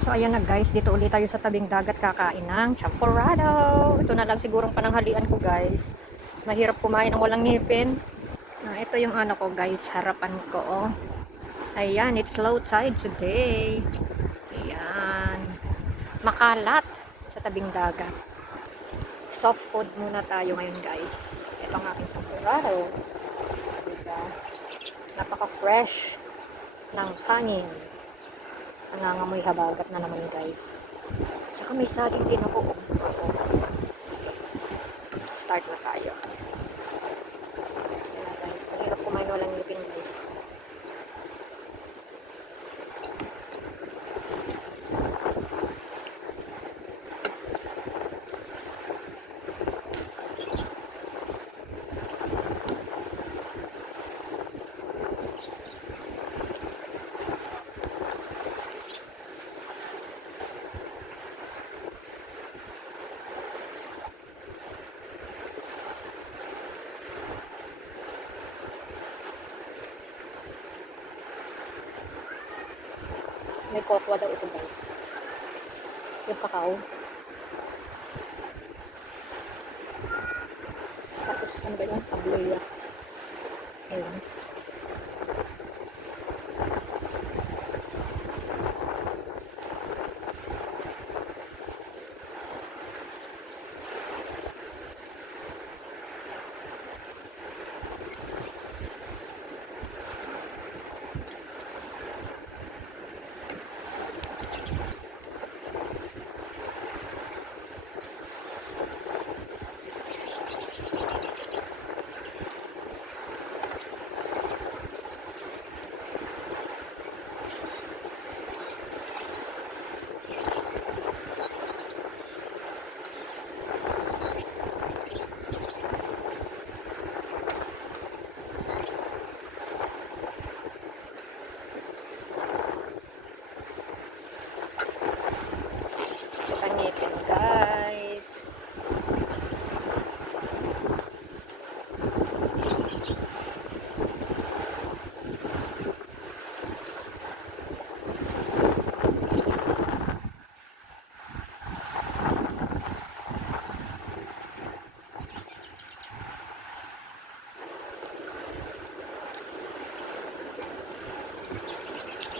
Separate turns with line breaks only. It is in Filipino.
So ayan na guys, dito ulit tayo sa tabing dagat kakain ng champurrado. Ito na lang sigurong pananghalian ko guys. Mahirap kumain ng walang ngipin. Ah, ito yung ano ko guys, harapan ko. Oh. Ayan, it's low tide today. Ayan. Makalat sa tabing dagat. Soft food muna tayo ngayon guys. Ito ang aking champurrado. Diba? Napaka-fresh ng kanin. Nangangamoy habagat na naman guys. Tsaka may saging din ako. Start na tayo. Ayan na guys. Mahirap kumain walang ngipin guys. May kokwa daw ito guys. Yung kakao. Tapos ano ba yun? Tabloya. Ayun.